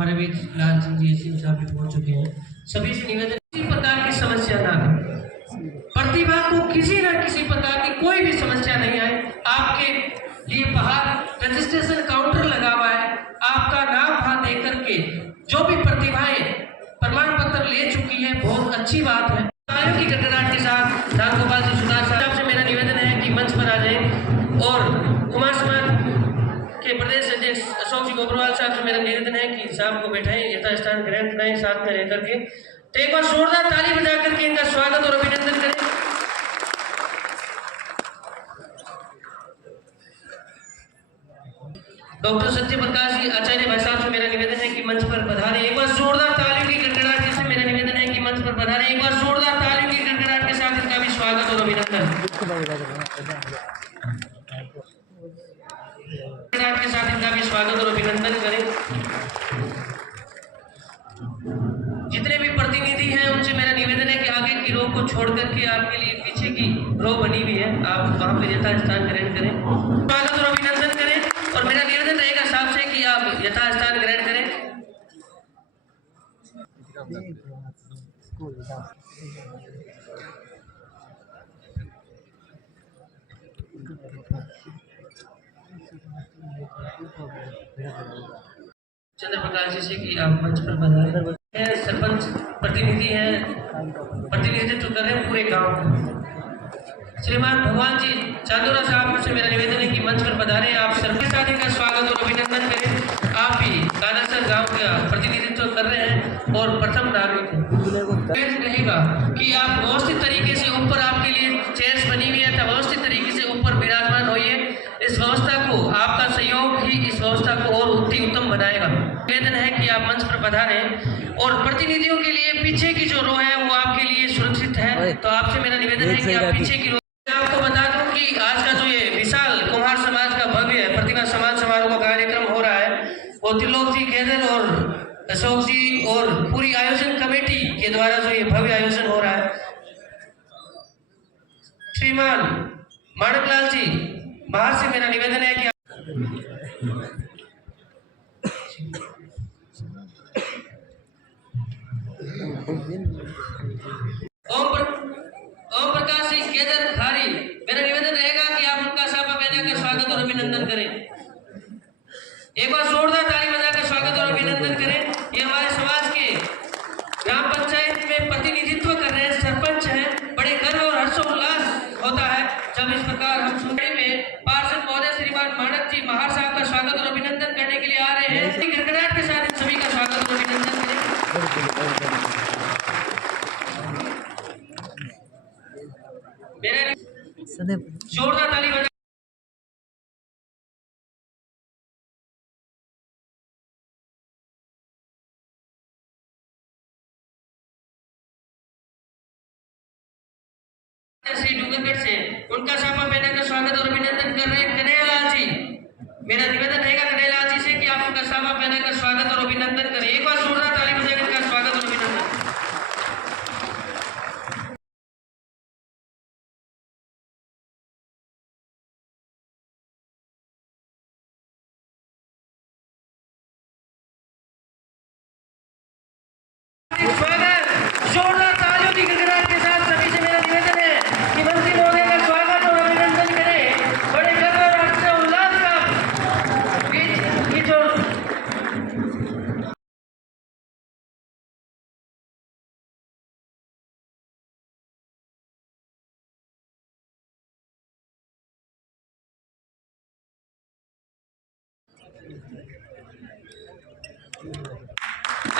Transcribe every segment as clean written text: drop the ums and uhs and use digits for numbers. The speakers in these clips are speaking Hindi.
हमारे बीच लाल सिंह जी सिंह साहब भी पहुंच चुके हैं। सभी से निवेदन, किसी प्रकार की समस्या ना आए, प्रतिभा को किसी न किसी प्रकार की कोई भी समस्या नहीं आए। आपके लिए बाहर रजिस्ट्रेशन काउंटर लगा हुआ है, आपका नाम वहां देख करके जो भी प्रतिभाएं प्रमाण पत्र ले चुकी है, बहुत अच्छी बात है। तालियों की गड़गड़ाहट के साथ राम गोपाल जी सुधार साहब से मेरा निवेदन है कि मंच पर आ जाए और कुमार समाज के प्रदेश अध्यक्ष अशोक जी गोबरवाल साहब से मेरा निवेदन है कि साहब को बैठाएं, यथास्थान ग्रहण कराएं, साथ में रह करके तो एक बार जोरदार ताली बजा करके इनका स्वागत और अभिनंदन करें। डॉक्टर सत्य प्रकाश जी आचार्य भाई साहब से मेरा निवेदन है कि मंच पर पधारें। एक बार जोरदार तालियों की गड़गड़ाहट से मेरा निवेदन है कि मंच पर पधारें। एक बार जोरदार तालियों की गड़गड़ाहट के साथ इनका भी स्वागत और अभिनंदन के साथ इनका भी स्वागत और अभिनंदन करें। जितने भी प्रतिनिधि हैं उनसे मेरा निवेदन है कि आगे की रो को छोड़ करके आपके लिए पीछे की रो बनी हुई है, आप वहां पर यथास्थान ग्रहण करें, स्वागत और अभिनंदन करें। और मेरा निवेदन रहेगा साहब से कि आप यथास्थान ग्रहण करें। चंद्र प्रकाश जी से कि आप मंच पर पधारें। सरपंच प्रतिनिधि हैं, प्रतिनिधित्व कर रहे हैं पूरे गांव का। श्रीमान भगवान जी चांदोरा साहब से मेरा निवेदन है कि मंच पर पधारें। आप सरपंच साथी का स्वागत और अभिनंदन करें। आप भी कानासर गांव का प्रतिनिधित्व कर रहे हैं और प्रथम नागरिक हैं। रहेगा कि आप व्यवस्थित तरीके से ऊपर, आपके लिए चेयर्स बनी हुई है, व्यवस्थित तरीके से ऊपर विराजमान होइए। इस व्यवस्था को, आपका सहयोग ही इस व्यवस्था को और उत्तम बनाएगा। निवेदन है कि आप मंच पर पधारें और प्रतिनिधियों के लिए पीछे की जो रो है वो आपके लिए सुरक्षित है, तो आपसे मेरा निवेदन है कि आप पीछे की रो। आपको बता दूं कि आज का जो ये विशाल कुम्हार समाज का भव्य प्रतिभा सम्मान समारोह का कार्यक्रम हो रहा है, वो त्रिलोक जी केदर और अशोक जी और पूरी आयोजन कमेटी के द्वारा जो ये भव्य आयोजन हो रहा है, श्रीमान माणकलाल जी बाहर से मेरा निवेदन है कि ओम प्रकाश सिंह केदर खारी, मेरा निवेदन रहेगा कि आप उनका साफा पहनाकर स्वागत और अभिनंदन करें। एक बार जोरदार ताली बजाकर स्वागत और अभिनंदन करें। ये हमारे समाज के ग्राम पंचायत में प्रतिनिधित्व कर रहे हैं, सरपंच हैं। बड़े गर्व और हर्षोल्लास होता है जब इस प्रकार हम सुनने में पार्षद महोदय श्रीमान मानक जी महार साहब का स्वागत और अभिनंदन करने के लिए आ रहे हैं। गड़गड़ाहट के साथ इन सभी का स्वागत और अभिनंदन करें। मेरा जोरदार ताली बजा श्री डूंगरगढ़ से उनका साफा पहनाकर स्वागत और अभिनंदन कर रहे हैं कन्हैयालाल जी। मेरा निवेदन रहेगा कन्हैयालाल जी से कि आप उनका साफा पहनाकर स्वागत और अभिनंदन करें। एक बार जोरदार ताली बजाकर इनका स्वागत और अभिनंदन। स्वागत जोरदार तालियों की गड़गड़ाहट के साथ सभी से मेरा निवेदन है कि मंत्री महोदय का स्वागत और अभिनंदन करें। बड़े गर्व और हर्ष से उल्लास का बीच की जो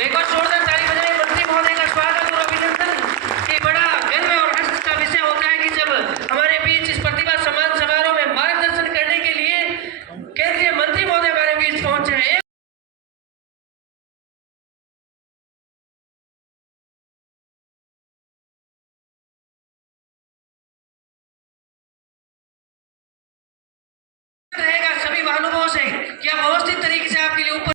एक बार जोरदार ताली बजाएं मंत्री महोदय का स्वागत और अभिनंदन। ये बड़ा गर्व और हर्ष का विषय होता है कि जब हमारे बीच इस प्रतिभा सम्मान समारोह में मार्गदर्शन करने के लिए केंद्रीय मंत्री महोदय हमारे बीच पहुंचे हैं। रहेगा सभी महानुभावों से कि आप व्यवस्थित तरीके से आपके लिए ऊपर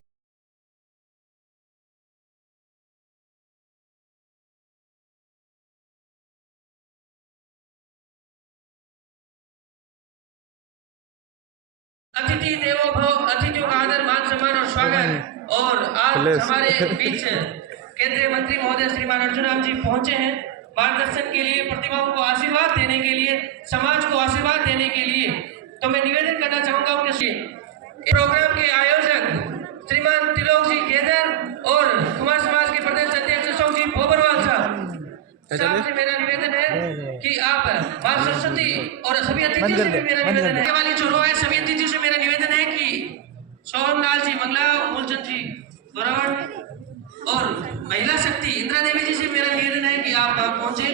अतिथि देवो भव, अतिथियों का आदर मान सम्मान और स्वागत। और आज हमारे बीच केंद्रीय मंत्री महोदय श्रीमान अर्जुन राम जी पहुंचे हैं मार्गदर्शन के लिए, प्रतिभाओं को आशीर्वाद देने के लिए, समाज को आशीर्वाद देने के लिए। तो मैं निवेदन करना चाहूंगा उनके प्रोग्राम के आयोजक श्रीमान त्रिलोक जी खेदर और कुमार समाज के प्रदेश अध्यक्ष अशोक जी बोबरवाल साहब से मेरा निवेदन है कि आप मां सरस्वती और सभी अतिथियों से भी मेरा निवेदन है वाली जो है सभी अतिथियों से मेरा निवेदन है कि सोहनलाल जी मंगला, मूलचंद जी बराड़ और महिला शक्ति इंदिरा देवी जी से मेरा निवेदन है कि आप पहुंचे।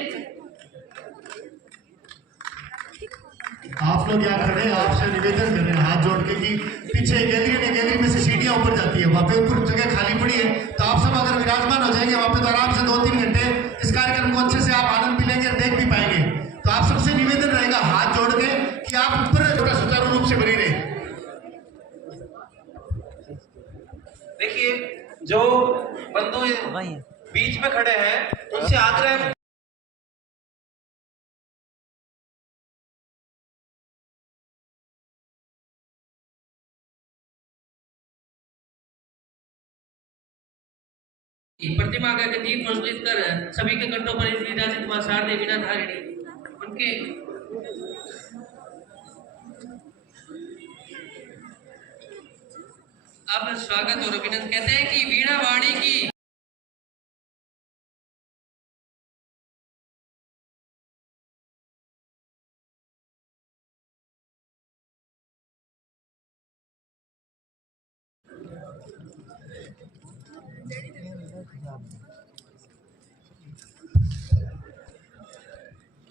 आप लोग यहाँ खड़े, आपसे निवेदन कर रहे हैं हाथ जोड़ के कि पीछे गैलरी में से सीढ़ियां ऊपर जाती है, वहाँ पे ऊपर जगह खाली पड़ी है, तो आप सब अगर विराजमान हो जाएंगे वहाँ पे तो आराम से 2-3 घंटे इस कार्यक्रम को अच्छे से आप आनंद भी लेंगे और देख भी पाएंगे। तो आप सबसे निवेदन रहेगा हाथ जोड़ के कि आप ऊपर थोड़ा सुचारू रूप से बनी रहे। देखिए जो बंधु बीच में खड़े हैं उनसे आग्रह प्रतिमा का दीप प्रज्वलित कर सभी के कंठों पर विराजित मां शारदे वीणा धारिणी उनके आप स्वागत और अभिनंदन। कहते हैं कि वीणा वाणी की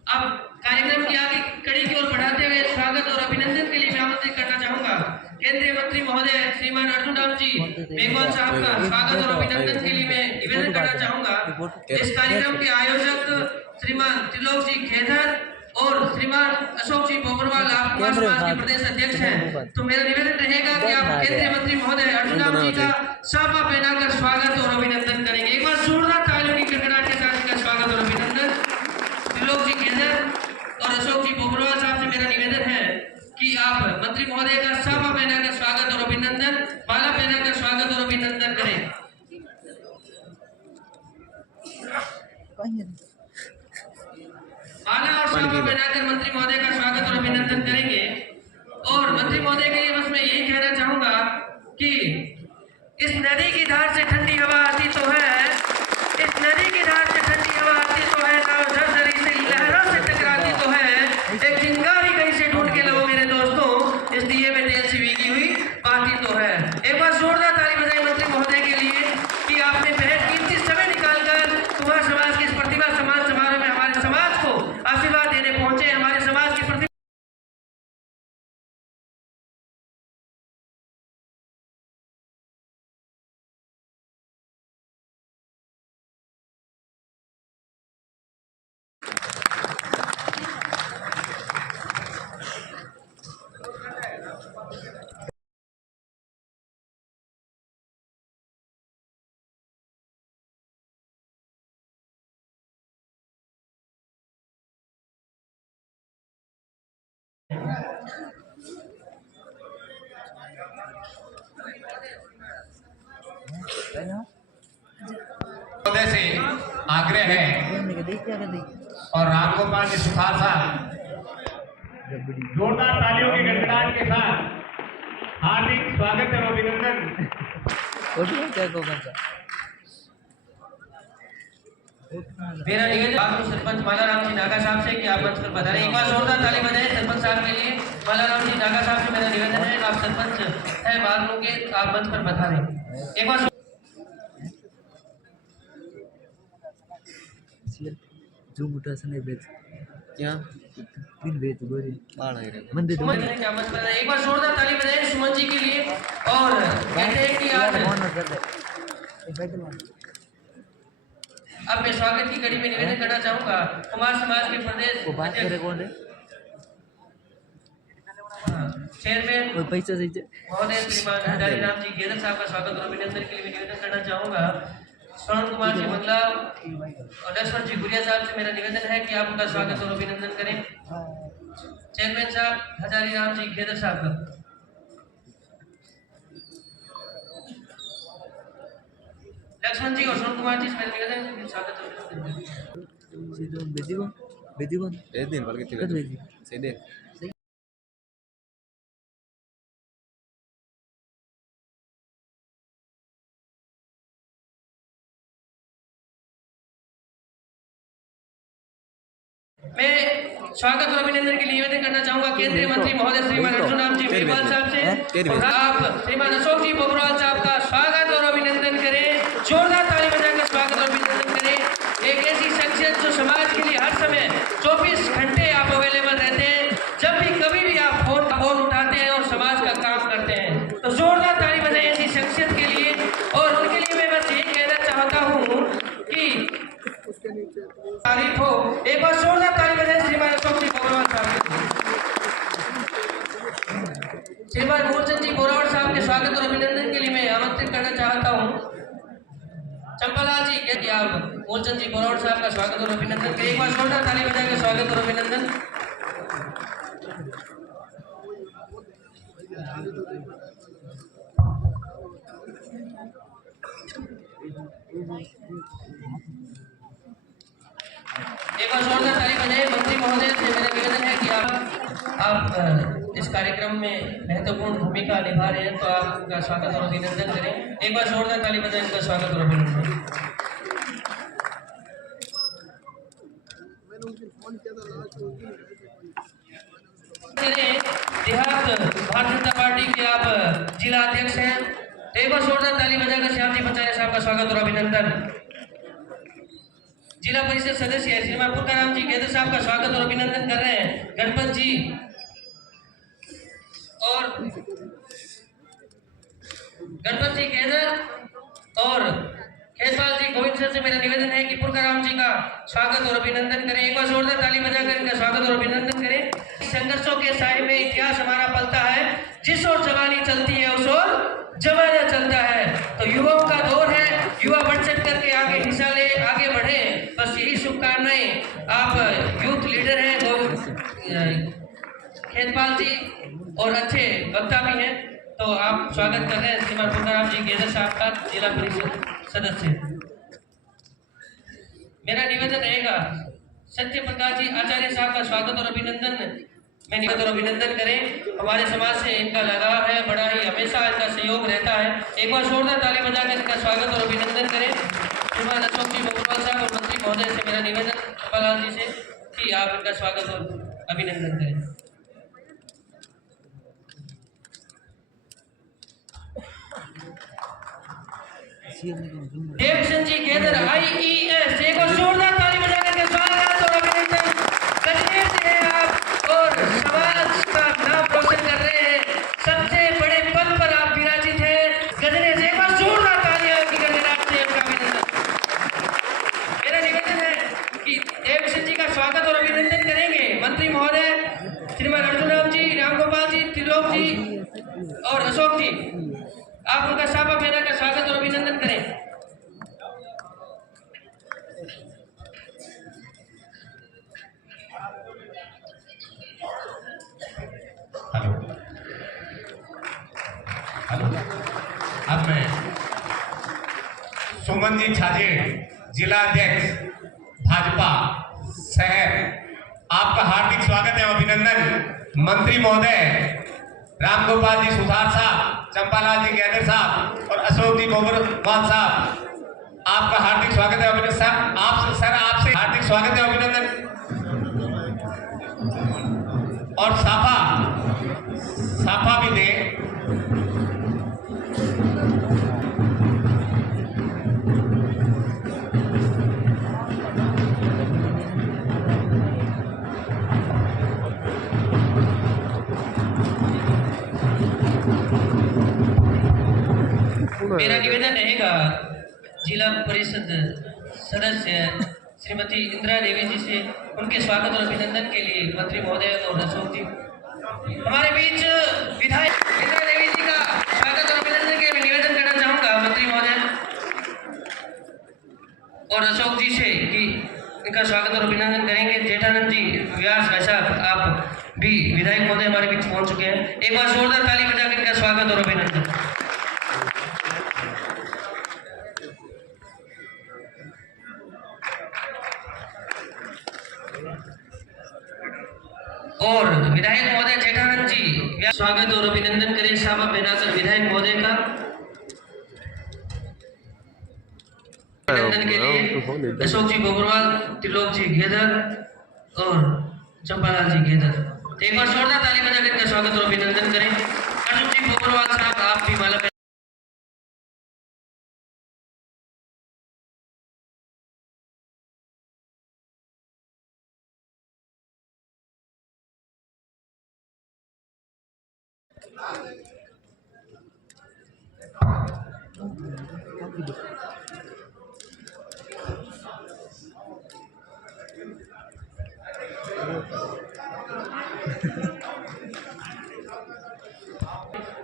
अब कार्यक्रम की आगे कड़ी की ओर बढ़ाते हुए स्वागत और अभिनंदन के लिए मैं आमंत्रित करना चाहूंगा केंद्रीय मंत्री महोदय श्रीमान अर्जुन राम जी मेघवाल साहब का स्वागत और अभिनंदन के लिए मैं निवेदन करना चाहूंगा। इस कार्यक्रम के आयोजक श्रीमान त्रिलोक जी खेदर और श्रीमान अशोक जी बोबरवाल आप कुमार समाज के प्रदेश अध्यक्ष हैं, तो मेरा निवेदन रहेगा कि आप केंद्रीय मंत्री महोदय अर्जुन राम जी का साफा पहनाकर स्वागत और अभिनंदन करेंगे। एक बार जोरदार तालियों की गड़गड़ाहट के साथ इनका स्वागत और अभिनंदन। त्रिलोक जी खेदर और अशोक जी बोबरवाल साहब से मेरा निवेदन है कि आप मंत्री महोदय का साफा पहनाकर स्वागत और अभिनंदन, माला पहनाकर स्वागत और अभिनंदन करें। माला और साफा पहनाकर मंत्री महोदय का स्वागत और अभिनंदन करेंगे। और मंत्री महोदय के लिए बस मैं यही कहना चाहूंगा कि इस नदी की धार से ठंडी हवा आती तो है, इस नदी की धार से ठंडी हवा आती तो है, झरझरी से लहरों से टकराती तो है, एक चिंगारी कहीं से ढूंढ के लो मेरे दोस्तों, इस दिए में तेल से भीगी हुई बाती तो है। एक बार जोरदार ताली बजाई मंत्री महोदय के लिए कि आपने बेहद कीमती समय निकालकर कुमार समाज की इस प्रतिभा सम्मान समारोह में हमारे समाज को आशीर्वाद देने पहुंचे। हमारे समाज की प्रतिभा से आग्रह है और रामगोपाल जी सुखार साहब जोरदार तालियों की गड़गड़ाहट के साथ हार्दिक स्वागत और अभिनंदन। मेरा निवेदन सरपंच मालाराम जी नागा साहब से कि आप मंच पर पधारें। एक बार जोरदार ताली बजाएं सरपंच साहब के लिए। मालाराम जी नागा साहब से मेरा निवेदन है, आप सरपंच है बादलों के, आप मंच पर पधारें। एक बार क्या एक बार जोरदार ताली बजाएं सुमन जी के लिए। और कहते हैं कि आज अब मैं स्वागत की कड़ी में निवेदन करना चाहूंगा कुमार समाज के प्रदेश चेयरमैन महोदय श्रीमान हजारी राम जी गेदर साहब का स्वागत और अभिनंदन के लिए मैं निवेदन करना चाहूंगा। श्रवण कुमार जी मंगला और लक्ष्मण जी गुरिया साहब से मेरा निवेदन है कि आप उनका स्वागत और अभिनंदन करें। चेयरमैन साहब हजारी राम जी गेदर साहब का लक्ष्मण जी और सोन कुमार जी से मेरा निवेदन है कि स्वागत और अभिनंदन करें। मैं स्वागत और अभिनंदन के लिए निवेदन करना चाहूंगा केंद्रीय मंत्री महोदय श्रीमान अर्जुन राम जी मेघवाल साहब से, और आप श्रीमान अशोक जी बोबरवाल साहब का स्वागत और अभिनंदन करें। जोरदार ताली बजाकर स्वागत और अभिनंदन करें। एक ऐसी शख्सियत जो समाज के लिए हर समय 24 घंटे आप अवेलेबल रहते हैं, जब भी कभी भी आप फोन उठाते हैं और समाज का काम करते हैं, तो जोरदार ताली बजाएं ऐसी शख्सियत के लिए। और उनके लिए मैं बस यही कहना चाहता हूँ कि तारीफ हो, एक बार जोरदार ताली बजाएं श्रीमान अशोक जी बोबरवाल साहब। श्रीमान मूलचंद जी बोरावट साहब के स्वागत और अभिनंदन के लिए मैं आमंत्रित करना चाहता हूँ। चंपालाल जी के आप मूलचंद जी बोरावट साहब का स्वागत और अभिनंदन करें। एक बार जोरदार ताली बजाकर स्वागत और अभिनंदन। एक बार जोरदार ताली बजाएं। मंत्री महोदय से मेरा निवेदन है कि आप इस कार्यक्रम में महत्वपूर्ण भूमिका निभा रहे हैं, तो आप उनका स्वागत और अभिनंदन करें। एक बार जोरदार ताली बजाएं उनका स्वागत और अभिनंदन। देहात भारतीय जनता पार्टी के आप जिला अध्यक्ष हैं, तो एक बार जोरदार ताली बजाकर श्याम जी पंचायत साहब का स्वागत और अभिनंदन। जिला परिषद सदस्य श्रीमान पुरकाराम जी गेदर साहब का स्वागत और अभिनंदन कर रहे हैं। गणपत जी और गेदर और खेतपाल जी गोविंद सर से मेरा निवेदन है कि पुरकाराम जी का स्वागत और अभिनंदन करें। एक बार जोरदार ताली बजाकर इनका स्वागत और अभिनंदन करें। संघर्षों के साए में इतिहास हमारा पलता है, जिस ओर जवानी चलती है उस ओर जमाना चलता है। तो युवाओं का दौर है, युवा बढ़ चढ़ करके आगे हिस्सा ले, आगे बढ़े, बस यही शुभकामनाएं। आप यूथ लीडर हैं खेतपाल जी और अच्छे वक्ता भी हैं, तो आप स्वागत कर रहे हैं श्रीमान पुरकाराम जी गेदर साहब का जिला परिषद सदस्य। मेरा निवेदन रहेगा सत्य प्रकाश जी आचार्य साहब का स्वागत और अभिनंदन में निवेदन और अभिनंदन करें। हमारे समाज से इनका लगाव है, बड़ा ही हमेशा इनका सहयोग रहता है। एक बार जोरदार ताली बजाकर इनका स्वागत और अभिनंदन करें। श्रीमान अशोक जी बोबरवाल साहब और मंत्री महोदय से मेरा निवेदन चंपालाल जी से कि आप इनका स्वागत और अभिनंदन करें। देवचंद जी गेदर IES, एक और जोरदार ताली बजाकर के स्वागत और अभिनंदन। कश्मीर से हैं आप और समाज का नाम रोशन कर रहे हैं, सबसे बड़े पद पर आप विराजित हैं। गजरे से एक बार जोरदार तालियां की गजराट से उनका अभिनंदन। मेरा निवेदन है कि देवचंद जी का स्वागत और अभिनंदन करेंगे मंत्री महोदय श्रीमान अर्जुन राम जी, रामगोपाल जी, त्रिलोक जी और अशोक जी। आप उनका साफा पहना का स्वागत और अभिनंदन करें। हेलो, अब मैं सुमन जी छाजेड़ जिला अध्यक्ष भाजपा शहर, आपका हार्दिक स्वागत है, अभिनंदन। मंत्री महोदय रामगोपाल जी सुधार साहब, चंपालाल जी गेदर साहब और अशोक जी बोबरवाल साहब, आपका हार्दिक स्वागत है, अभिनंदन। सर आपसे हार्दिक स्वागत है, अभिनंदन। और साफा भी दे। मेरा निवेदन रहेगा जिला परिषद सदस्य श्रीमती इंदिरा देवी जी से उनके स्वागत और अभिनंदन के लिए मंत्री महोदय और अशोक जी हमारे बीच विधायक इंदिरा देवी जी का स्वागत और अभिनंदन के लिए निवेदन करना चाहूंगा मंत्री महोदय और अशोक जी से कि इनका स्वागत और अभिनंदन करेंगे। जेठानंद जी व्यास भाई साहब, आप भी विधायक महोदय हमारे बीच पहुंच चुके हैं। एक बार जोरदार ताली बजाकर इनका स्वागत और अभिनंदन। स्वागत और अभिनंदन करें सामा बेनासर विधायक महोदय का। अभिनंदन के लिए अशोक जी बोबरवाल, त्रिलोक जी घेदर और चंपालाल जी घेदर। एक बार जोरदार ताली बजाकर इनका स्वागत और अभिनंदन करें। अर्जुन जी बोबरवाल साहब, आप भी माला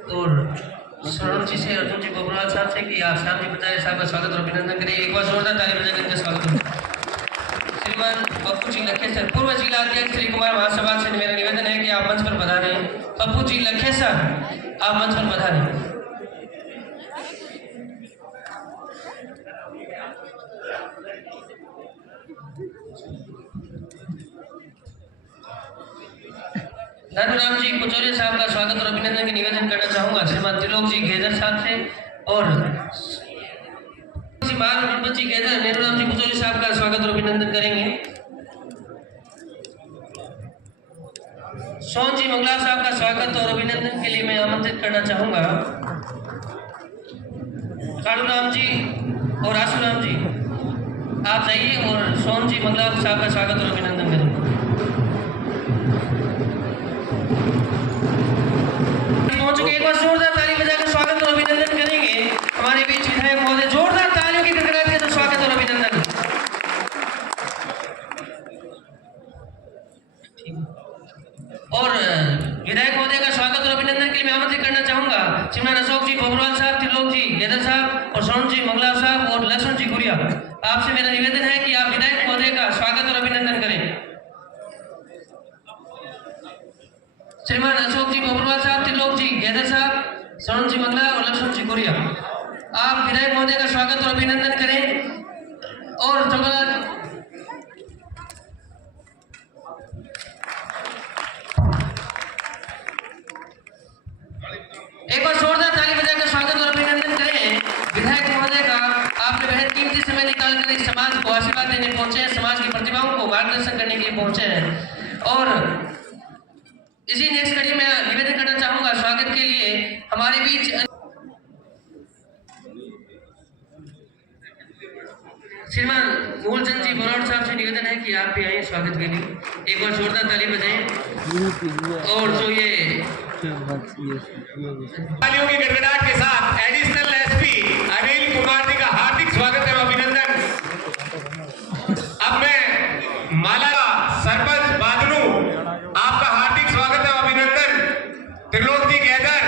और सौरभ जी से, अर्जुन जी बोबरवाल साहब से कि आप श्याम जी बचारे साहब का स्वागत और अभिनंदन करें। एक बार जोरदार ताली बजाकर इनका स्वागत करें। श्रीमान पप्पू जी लखेसर, पूर्व जिला अध्यक्ष श्री कुमार महासभा से मेरा निवेदन है कि आप मंच पर पधारें। पप्पू जी लखेसर, आप मंच पर पधारें। नानूराम जी कुचौरिया साहब का स्वागत और अभिनंदन के निवेदन करना चाहूंगा श्रीमान त्रिलोक जी घेदर साहब से और जी घेदर नेहरूराम जी कुचौरिया साहब का स्वागत और अभिनंदन करेंगे। सोहन जी मंगला साहब का स्वागत और अभिनंदन के लिए मैं आमंत्रित करना चाहूंगा। कालूराम जी और आशुराम जी, आप जाइए और सोहन जी मंगला साहब का स्वागत और अभिनंदन करेंगे। पहुंच चुके, एक बार जोरदार ताली बजाकर स्वागत और अभिनंदन करेंगे हमारे बीच विधायक महोदय। जोरदार तालियों की गड़गड़ाहट के साथ स्वागत और अभिनंदन। और विधायक महोदय का स्वागत और अभिनंदन के लिए मैं आमंत्रित करना चाहूंगा श्रीमान अशोक जी बोबरवाल साहब, त्रिलोक जी घेदर साहब और सोहन जी मंगला साहब और लक्ष्मण जी गुड़िया। आपसे मेरा निवेदन है कि आप विधायक महोदय का स्वागत और अभिनंदन करें। श्रीमान अशोक जी बोबरवाल साहब, त्रिलोक जी घेदर साहब, सोहन जी मंगला और लक्ष्मण जी गुड़िया, आप विधायक महोदय का स्वागत और अभिनंदन करें। और चंपालाल एक बार जोरदार ताली बजाकर स्वागत और अभिनंदन करें विधायक महोदय का। आपने बेहद कीमती समय निकालकर इस समाज को आशीर्वाद देने पहुंचे हैं, समाज की प्रतिभाओं को मार्गदर्शन करने के लिए पहुंचे हैं। और इसी नेक्स्ट कड़ी में निवेदन करना चाहूंगा स्वागत के लिए हमारे बीच श्रीमान मूलचंद जी बरौड़ साहब से निवेदन है कि आप भी आइए स्वागत के लिए। एक बार जोरदार ताली बजाएं। और जो ये तालियों की गड़गड़ाहट के साथ एडिशनल एसपी अनिल कुमार जी का हार्दिक स्वागत और अभिनंदन। अब मैं माला सरपंच बादनू, आपका हार्दिक स्वागत है अभिनंदन। त्रिलोक जी घेदर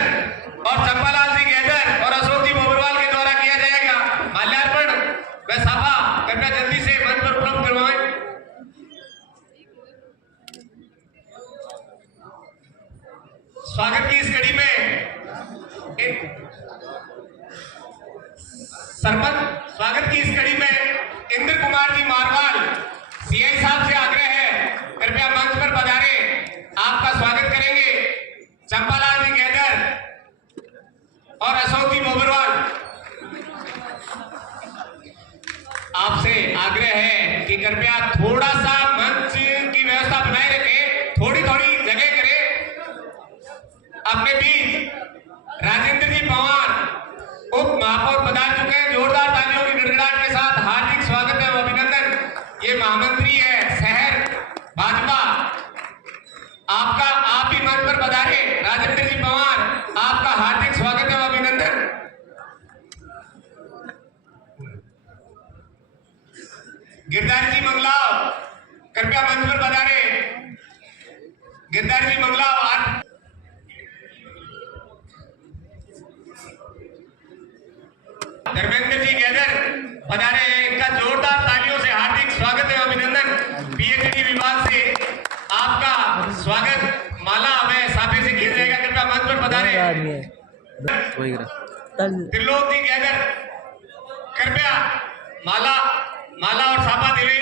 और चंपालाल जी घेदर और अशोक जी बोबरवाल के द्वारा किया जाएगा माल्यार्पण। वह सभा कृपया जल्दी से मंच पर उपलब्ध करवाएं। स्वागत की इस कड़ी में सरपंच स्वागत की इस कड़ी में इंद्र कुमार जी मारवाल सीआई साहब से आग्रह है कृपया मंच पर पधारें। आपका स्वागत करेंगे चंपालाल जी घेदर और अशोक जी बोबरवाल। आपसे आग्रह है कि कृपया थोड़ा सा मंच की व्यवस्था बनाए रखें, थोड़ी थोड़ी जगह करें। अपने बीच राजेंद्र जी पवार उप महापौर पधार चुके हैं। जोरदार तालियों की गड़गड़ाहट के साथ हार्दिक स्वागत है अभिनंदन। ये महामंत्री है शहर भाजपा, आपका आप भी मंच पर पधारे। राजेंद्र जी पवार, आपका हार्दिक स्वागत है अभिनंदन। गिरधारी जी मंगलाव कृपया मंच पर पधारे। गिरधारी जी मंगलाव धर्मेंद्र जी घेदर पधारे। इनका जोरदार तालियों से हार्दिक स्वागत है अभिनंदन। पीएचडी विभाग से आपका स्वागत माला में साफे से किया जाएगा। कृपया मंच पर पधारे। त्रिलोक जी घेदर कृपया माला और साफा देवे।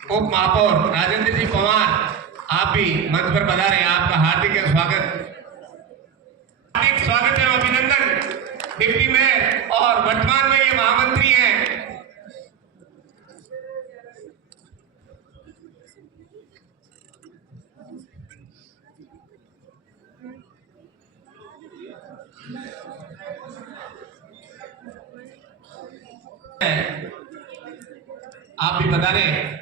उप महापौर राजेंद्र जी पवार, आप भी मंच पर पधारे हैं, आपका हार्दिक स्वागत है, अभिनंदन। डिप्टी मेयर और वर्तमान में ये महामंत्री हैं। आप भी बता रहे हैं।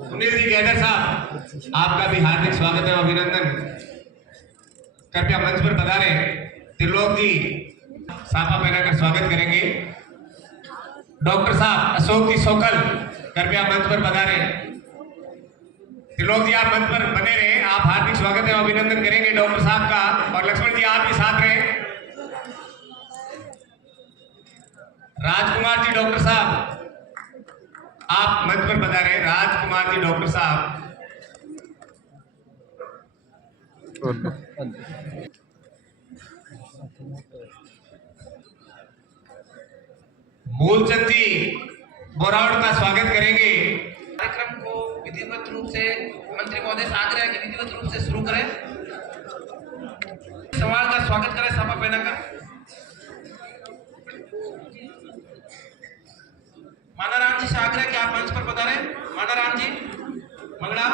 सुनील जी गैदर साहब, आपका भी हार्दिक स्वागत है, अभिनंदन। कृपया मंच पर बता रहे हैं। त्रिलोक जी साफा पहनाकर स्वागत करेंगे। डॉक्टर साहब अशोक जी सोकल, कृपया मंच पर बता रहे हैं। त्रिलोक जी आप मंच पर बने रहे, आप हार्दिक स्वागत है, अभिनंदन करेंगे डॉक्टर साहब का। और लक्ष्मण जी आप भी साथ रहे। राजकुमार जी डॉक्टर साहब, आप मंच पर बता रहे हैं। राजकुमार जी डॉक्टर साहब, मूलचंद जी बोरावड़ का स्वागत करेंगे। कार्यक्रम को विधिवत रूप से मंत्री महोदय से आग्रह है कि विधिवत रूप से शुरू करें। सवाल का स्वागत करें साफा पहनाकर। मानाराम जी से आग्रह कि आप मंच पर पधारे। मानाराम जी मंगला,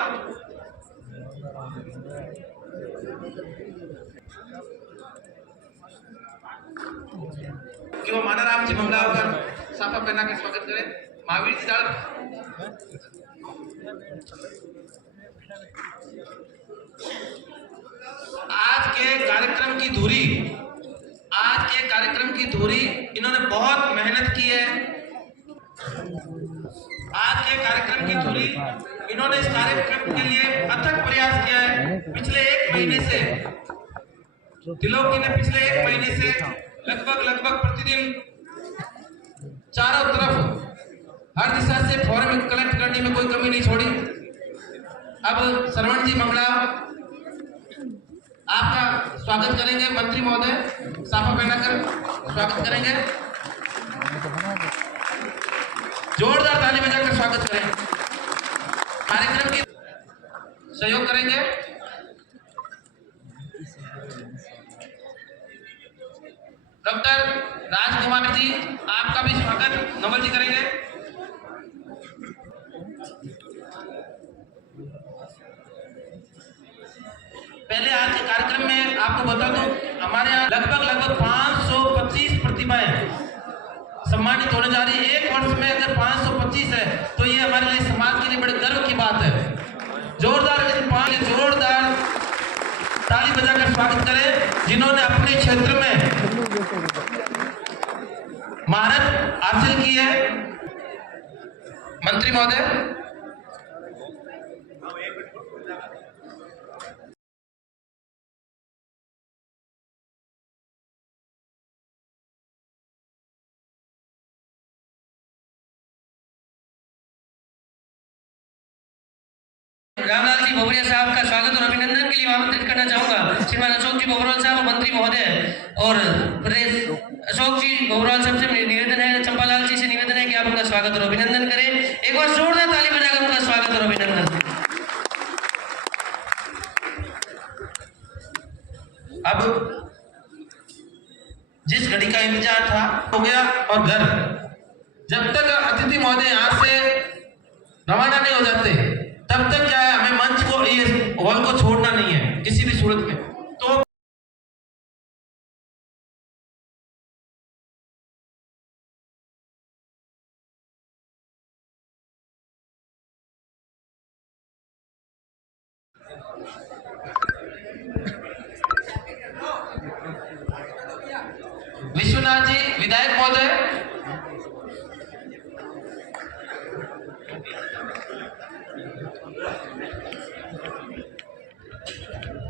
कि वो मानाराम जी मंगला होकर साफा पहना के स्वागत करें। महावीर जी दाल, आज के कार्यक्रम की धुरी इन्होंने बहुत मेहनत की है। आज के कार्यक्रम की धुरी इन्होंने इस कार्यक्रम के लिए अथक प्रयास किया है। पिछले 1 महीने से त्रिलोक जी ने पिछले 1 महीने से लगभग प्रतिदिन चारों तरफ हर दिशा से फॉर्म कलेक्ट करने में कोई कमी नहीं छोड़ी। अब श्रवण जी मंगला आपका स्वागत करेंगे। मंत्री महोदय साफा पहनाकर स्वागत करेंगे। जोरदार ताली बजाकर स्वागत करें। कार्यक्रम की सहयोग करेंगे डॉक्टर राजकुमार जी, आपका भी स्वागत नवल जी करेंगे। पहले आज के कार्यक्रम में आपको बता दूं, हमारे यहाँ लगभग 525 प्रतिभाएं सम्मानित होने जा रही है। 1 वर्ष में अगर 525 है तो ये हमारे लिए समाज के लिए बड़े गर्व की बात है। जोरदार ताली बजाकर स्वागत करें जिन्होंने अपने क्षेत्र में महारत हासिल की है। मंत्री महोदय रामलाल जी बोबरिया साहब का स्वागत और अभिनंदन के लिए आमंत्रित करना चाहूंगा। श्रीमान अशोक जी बोबरवाल साहब और मंत्री महोदय और प्रदेश अशोक जी बोबरवाल साहब से निवेदन है, चंपालाल जी से निवेदन है कि आप उनका स्वागत और अभिनंदन करें। एक बार जोरदार ताली बजाकर उनका स्वागत और अभिनंदन। अब जिस घड़ी का इंतजार था हो गया और घर, जब तक अतिथि महोदय यहाँ से रवाना नहीं हो जाते तब तक क्या है, हमें मंच को इस हॉल को छोड़ना नहीं है किसी भी सूरत में। तो विश्वनाथ जी विधायक महोदय,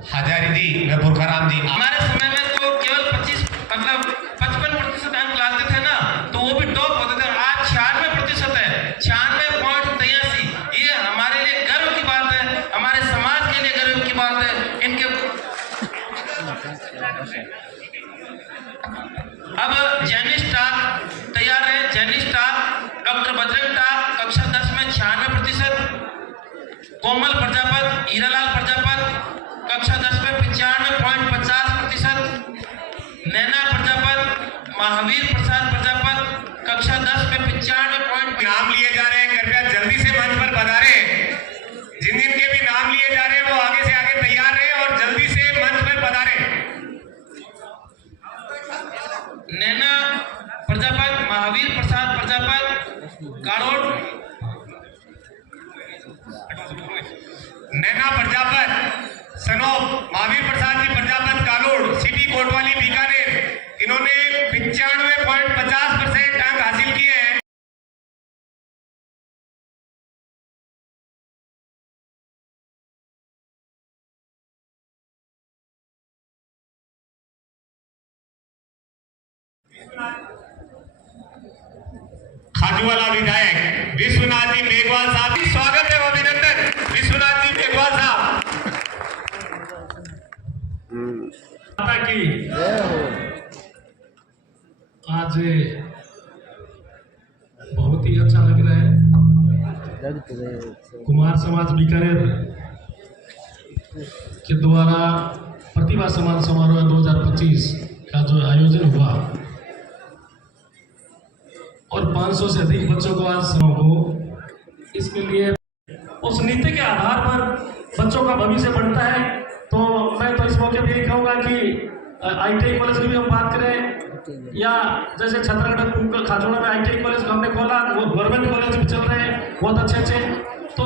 हजारी जी, मैं बुरखाराम जी। हमारे समय में तो केवल 55% अंक लाते थे ना, तो वो भी टॉप होते थे। आज 96% है, 96.83। ये हमारे लिए गर्व की बात है, हमारे समाज के लिए गर्व की बात है। इनके महावीर प्रसाद प्रजापत कक्षा 10 में 95 नाम लिए जा रहे हैं, कृपया जल्दी से मंच पर पधारे। जिन जिन के भी नाम लिए जा रहे हैं वो आगे से आगे तैयार रहे और जल्दी से मंच पर पधारे। नैना प्रजापत महावीर प्रसाद प्रजापत कारोड़, नैना प्रजापत सनोप महावीर प्रसाद जी प्रजापत कालोड़ सिटी कोटवाली बीकानेर, इन्होंने 95.50% अंक हासिल किए हैं। खाजूवाला विधायक विश्वनाथ जी मेघवाल साहब, स्वागत है, अभिनंदन विश्वनाथ जी मेघवाल साहब। की आज बहुत ही अच्छा लग रहा है। कुमार समाज बीकानेर के द्वारा प्रतिभा सम्मान समारोह 2025 का जो आयोजन हुआ और 500 से अधिक बच्चों को आज को इसके लिए उस नीति के आधार पर बच्चों का भविष्य बढ़ता है। तो मैं तो इस मौके पर यही कहूँगा कि ITI कॉलेज की भी हम बात करें या जैसे छतरगढ़ खाजोड़ा में ITI कॉलेज हमने खोला, वो गवर्नमेंट कॉलेज भी चल रहे हैं बहुत अच्छे। तो